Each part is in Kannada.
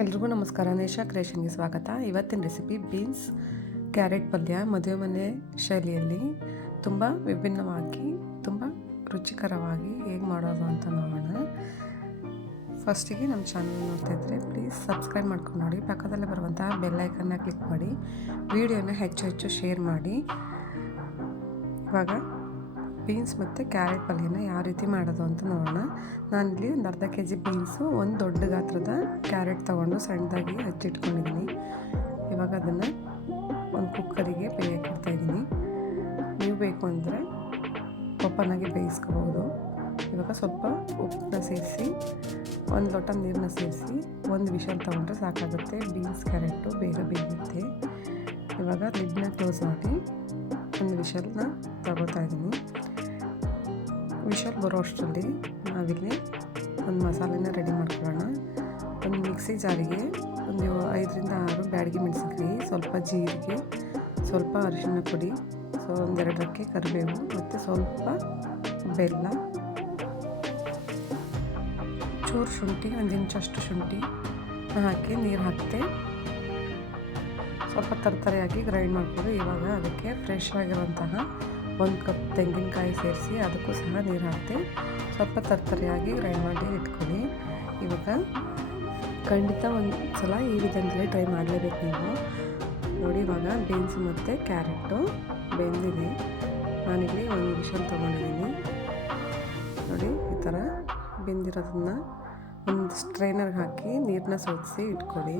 ಎಲ್ರಿಗೂ ನಮಸ್ಕಾರ. ನೇಷಾ ಕ್ರಿಯೇಷನ್ಗೆ ಸ್ವಾಗತ. ಇವತ್ತಿನ ರೆಸಿಪಿ ಬೀನ್ಸ್ ಕ್ಯಾರೆಟ್ ಪಲ್ಯ ಮದುವೆ ಮನೆ ಶೈಲಿಯಲ್ಲಿ ತುಂಬ ವಿಭಿನ್ನವಾಗಿ ತುಂಬ ರುಚಿಕರವಾಗಿ ಹೇಗೆ ಮಾಡೋದು ಅಂತ ನೋಡೋಣ. ಫಸ್ಟಿಗೆ ನಮ್ಮ ಚಾನಲ್ ನೋಡ್ತಾ ಇದ್ದರೆ ಪ್ಲೀಸ್ ಸಬ್ಸ್ಕ್ರೈಬ್ ಮಾಡ್ಕೊಂಡು ನೋಡಿ, ಪಕ್ಕದಲ್ಲೇ ಬರುವಂತಹ ಬೆಲ್ ಐಕನ್ನ ಕ್ಲಿಕ್ ಮಾಡಿ, ವಿಡಿಯೋನ ಹೆಚ್ಚು ಶೇರ್ ಮಾಡಿ. ಇವಾಗ ಬೀನ್ಸ್ ಮತ್ತು ಕ್ಯಾರೆಟ್ ಪಲ್ಯನ ಯಾವ ರೀತಿ ಮಾಡೋದು ಅಂತ ನೋಡೋಣ. ನಾನಿಲ್ಲಿ ಒಂದು ಅರ್ಧ ಕೆಜಿ ಬೀನ್ಸು, ಒಂದು ದೊಡ್ಡ ಗಾತ್ರದ ಕ್ಯಾರೆಟ್ ತೊಗೊಂಡು ಸಣ್ಣದಾಗಿ ಹಚ್ಚಿಟ್ಕೊಂಡಿದ್ದೀನಿ. ಇವಾಗ ಅದನ್ನು ಒಂದು ಕುಕ್ಕರಿಗೆ ಬೇಯಕ್ಕೆ ಇಡ್ತಾಯಿದ್ದೀನಿ. ನೀವು ಬೇಕು ಅಂದರೆ ಓಪನ್ನಾಗಿ ಬೇಯಿಸ್ಕೋಬೋದು. ಇವಾಗ ಸ್ವಲ್ಪ ಉಪ್ಪನ್ನ ಸೇರಿಸಿ, ಒಂದು ಲೋಟ ನೀರನ್ನ ಸೇರಿಸಿ ಒಂದು ವಿಷಲ್ ತೊಗೊಂಡ್ರೆ ಸಾಕಾಗುತ್ತೆ. ಬೀನ್ಸ್ ಕ್ಯಾರೆಟು ಬೇಗ ಬೇಯುತ್ತೆ. ಇವಾಗ ಲಿಡ್ನ ಕ್ಲೋಸ್ ಮಾಡಿ ಒಂದು ವಿಷಲ್ನ ತಗೋತಾ ಇದ್ದೀನಿ. ವಿಷಲ್ ಬರೋ ಅಷ್ಟರಲ್ಲಿ ನಾವಿಲ್ಲಿ ಒಂದು ಮಸಾಲೆನ ರೆಡಿ ಮಾಡ್ಕೊಳ್ಳೋಣ. ಒಂದು ಮಿಕ್ಸಿ ಜಾರಿಗೆ ಒಂದು 5ರಿಂದ 6 ಬ್ಯಾಡಗಿ ಮೆಣಸಿನಕಾಯಿ, ಸ್ವಲ್ಪ ಜೀರಿಗೆ, ಸ್ವಲ್ಪ ಅರಿಶಿಣ ಪುಡಿ, ಒಂದೆರಡು ರೆಕ್ಕೆ ಕರಿಬೇವು ಮತ್ತು ಸ್ವಲ್ಪ ಬೆಲ್ಲ, ಚೂರು ಶುಂಠಿ, 1 ಇಂಚಷ್ಟು ಶುಂಠಿ ಹಾಕಿ ನೀರು ಹಾಕ್ತೆ ಸ್ವಲ್ಪ ತರತರಿಯಾಗಿ ಗ್ರೈಂಡ್ ಮಾಡ್ಕೊಂಡು, ಇವಾಗ ಅದಕ್ಕೆ ಫ್ರೆಶ್ ಆಗಿರುವಂತಹ 1 ಕಪ್ ತೆಂಗಿನಕಾಯಿ ಸೇರಿಸಿ ಅದಕ್ಕೂ ಸಹ ನೀರು ಹಾಕ್ತೆ ಸ್ವಲ್ಪ ತರತರಿಯಾಗಿ ಗ್ರೈಂಡ್ ಮಾಡಿ ಇಟ್ಕೊಳ್ಳಿ. ಇವಾಗ ಖಂಡಿತ ಒಂದು ಸಲ ಈ ವಿಧದಲ್ಲಿ ಟ್ರೈ ಮಾಡಲೇಬೇಕು ನೀವು. ನೋಡಿ, ಇವಾಗ ಬೀನ್ಸ್ ಮತ್ತು ಕ್ಯಾರೆಟು ಬೆಂದಿದೆ. ನಾನಿಲ್ಲಿ ಒಂದು ವಿಷಲ್ ತೊಗೊಂಡಿದ್ದೀನಿ. ನೋಡಿ, ಈ ಥರ ಬೆಂದಿರೋದನ್ನ ಒಂದು ಸ್ಟ್ರೈನರ್ಗೆ ಹಾಕಿ ನೀರನ್ನ ಸೋದಿಸಿ ಇಟ್ಕೊಳ್ಳಿ.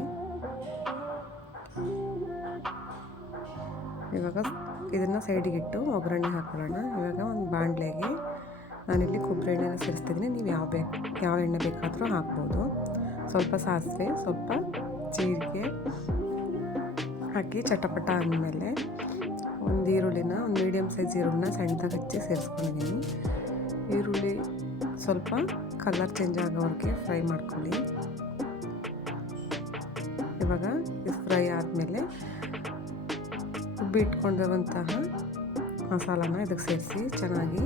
ಇವಾಗ ಇದನ್ನು ಸೈಡಿಗಿಟ್ಟು ಒಗ್ಗರಣೆ ಹಾಕೊಳ್ಳೋಣ. ಇವಾಗ ಒಂದು ಬಾಣಲೆಗೆ ನಾನಿಲ್ಲಿ ಕೊಬ್ಬರಿ ಎಣ್ಣೆನ ಸೇರಿಸ್ತಿದ್ದೀನಿ. ನೀವು ಯಾವ ಎಣ್ಣೆ ಬೇಕಾದರೂ ಹಾಕ್ಬೋದು. ಸ್ವಲ್ಪ ಸಾಸಿವೆ, ಸ್ವಲ್ಪ ಜೀರಿಗೆ ಹಾಕಿ ಚಟಪಟ ಅಂದಮೇಲೆ ಒಂದು ಈರುಳ್ಳಿನ, ಒಂದು ಮೀಡಿಯಮ್ ಸೈಜ್ ಈರುಳ್ಳಿನ ಸಣ್ಣದಾಗಿ ಹಚ್ಚಿ ಸೇರಿಸ್ಕೊಂಡಿದ್ದೀನಿ. ಈರುಳ್ಳಿ ಸ್ವಲ್ಪ ಕಲರ್ ಚೇಂಜ್ ಆಗೋವರೆಗೆ ಫ್ರೈ ಮಾಡ್ಕೊಳ್ಳಿ. ಇವಾಗ ಇದು ಫ್ರೈ ಆದಮೇಲೆ ಇಟ್ಕೊಂಡಿರುವಂತಹ ಮಸಾಲಾನ ಇದಕ್ಕೆ ಸೇರಿಸಿ ಚೆನ್ನಾಗಿ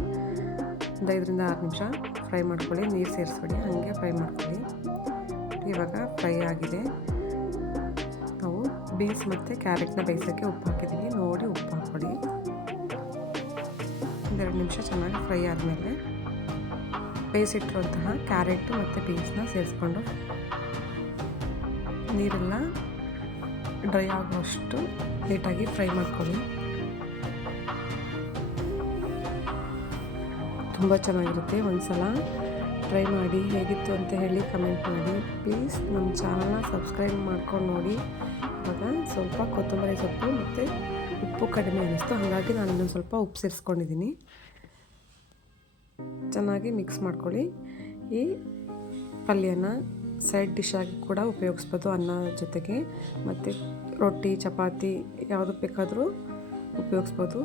ಒಂದು 5ರಿಂದ 6 ನಿಮಿಷ ಫ್ರೈ ಮಾಡ್ಕೊಳ್ಳಿ. ನೀರು ಸೇರಿಸ್ಬಿಡಿ, ಹಾಗೆ ಫ್ರೈ ಮಾಡ್ಕೊಳ್ಳಿ. ಇವಾಗ ಫ್ರೈ ಆಗಿದೆ. ನಾವು ಬೀನ್ಸ್ ಮತ್ತು ಕ್ಯಾರೆಟ್ನ ಬೇಯಿಸೋಕ್ಕೆ ಉಪ್ಪು ಹಾಕಿದ್ದೀವಿ. ನೋಡಿ, ಉಪ್ಪು ಹಾಕ್ಕೊಳ್ಳಿ. 1-2 ನಿಮಿಷ ಚೆನ್ನಾಗಿ ಫ್ರೈ ಆದಮೇಲೆ ಬೇಯಿಸಿಟ್ಟಿರುವಂತಹ ಕ್ಯಾರೆಟು ಮತ್ತು ಬೀನ್ಸ್ನ ಸೇರಿಸ್ಕೊಂಡು ನೀರೆಲ್ಲ ಡ್ರೈ ಆಗುವಷ್ಟು ನೀಟಾಗಿ ಫ್ರೈ ಮಾಡ್ಕೊಳ್ಳಿ. ತುಂಬ ಚೆನ್ನಾಗಿರುತ್ತೆ. ಒಂದು ಸಲ ಟ್ರೈ ಮಾಡಿ, ಹೇಗಿತ್ತು ಅಂತ ಹೇಳಿ ಕಮೆಂಟ್ ಮಾಡಿ. ಪ್ಲೀಸ್ ನಮ್ಮ ಚಾನಲ್ನ ಸಬ್ಸ್ಕ್ರೈಬ್ ಮಾಡ್ಕೊಂಡು ನೋಡಿ. ಇವಾಗ ಸ್ವಲ್ಪ ಕೊತ್ತಂಬರಿ ಸೊಪ್ಪು ಮತ್ತು ಉಪ್ಪು ಕಡಿಮೆ ಅನ್ನಿಸ್ತು, ಹಾಗಾಗಿ ನಾನು ಇನ್ನೊಂದು ಸ್ವಲ್ಪ ಉಪ್ಪು ಸೇರಿಸ್ಕೊಂಡಿದ್ದೀನಿ. ಚೆನ್ನಾಗಿ ಮಿಕ್ಸ್ ಮಾಡ್ಕೊಳ್ಳಿ. ಈ ಪಲ್ಯನ ಸೈಡ್ ಡಿಶ್ ಆಗಿ ಕೂಡ ಉಪಯೋಗಿಸ್ಬೋದು, ಅನ್ನ ಜೊತೆಗೆ, ಮತ್ತು ರೊಟ್ಟಿ, ಚಪಾತಿ ಯಾವುದಕ್ಕೆ ಬೇಕಾದರೂ ಉಪಯೋಗಿಸ್ಬೋದು.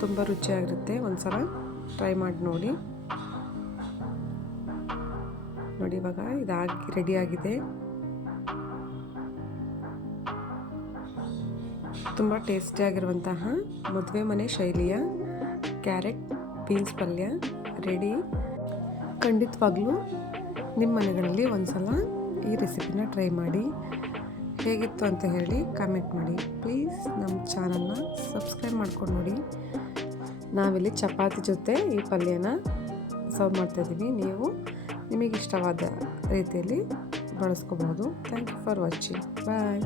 ತುಂಬ ರುಚಿಯಾಗಿರುತ್ತೆ. ಒಂದು ಸಲ ಟ್ರೈ ಮಾಡಿ ನೋಡಿ. ನೋಡಿ, ಇವಾಗ ರೆಡಿಯಾಗಿದೆ. ತುಂಬ ಟೇಸ್ಟಿಯಾಗಿರುವಂತಹ ಮದುವೆ ಮನೆ ಶೈಲಿಯ ಕ್ಯಾರೆಟ್ ಬೀನ್ಸ್ ಪಲ್ಯ ರೆಡಿ. ಖಂಡಿತವಾಗ್ಲೂ ನಿಮ್ಮ ಮನೆಗಳಲ್ಲಿ ಒಂದು ಸಲ ಈ ರೆಸಿಪಿನ ಟ್ರೈ ಮಾಡಿ. ಹೇಗಿತ್ತು ಅಂತ ಹೇಳಿ ಕಮೆಂಟ್ ಮಾಡಿ. ಪ್ಲೀಸ್ ನಮ್ಮ ಚಾನಲ್ನ ಸಬ್ಸ್ಕ್ರೈಬ್ ಮಾಡ್ಕೊಂಡು ನೋಡಿ. ನಾವಿಲ್ಲಿ ಚಪಾತಿ ಜೊತೆ ಈ ಪಲ್ಯನ ಸರ್ವ್ ಮಾಡ್ತಾಯಿದ್ದೀವಿ. ನೀವು ನಿಮಗೆ ಇಷ್ಟವಾದ ರೀತಿಯಲ್ಲಿ ಬಳಸ್ಕೋಬೋದು. Thank you for watching. Bye.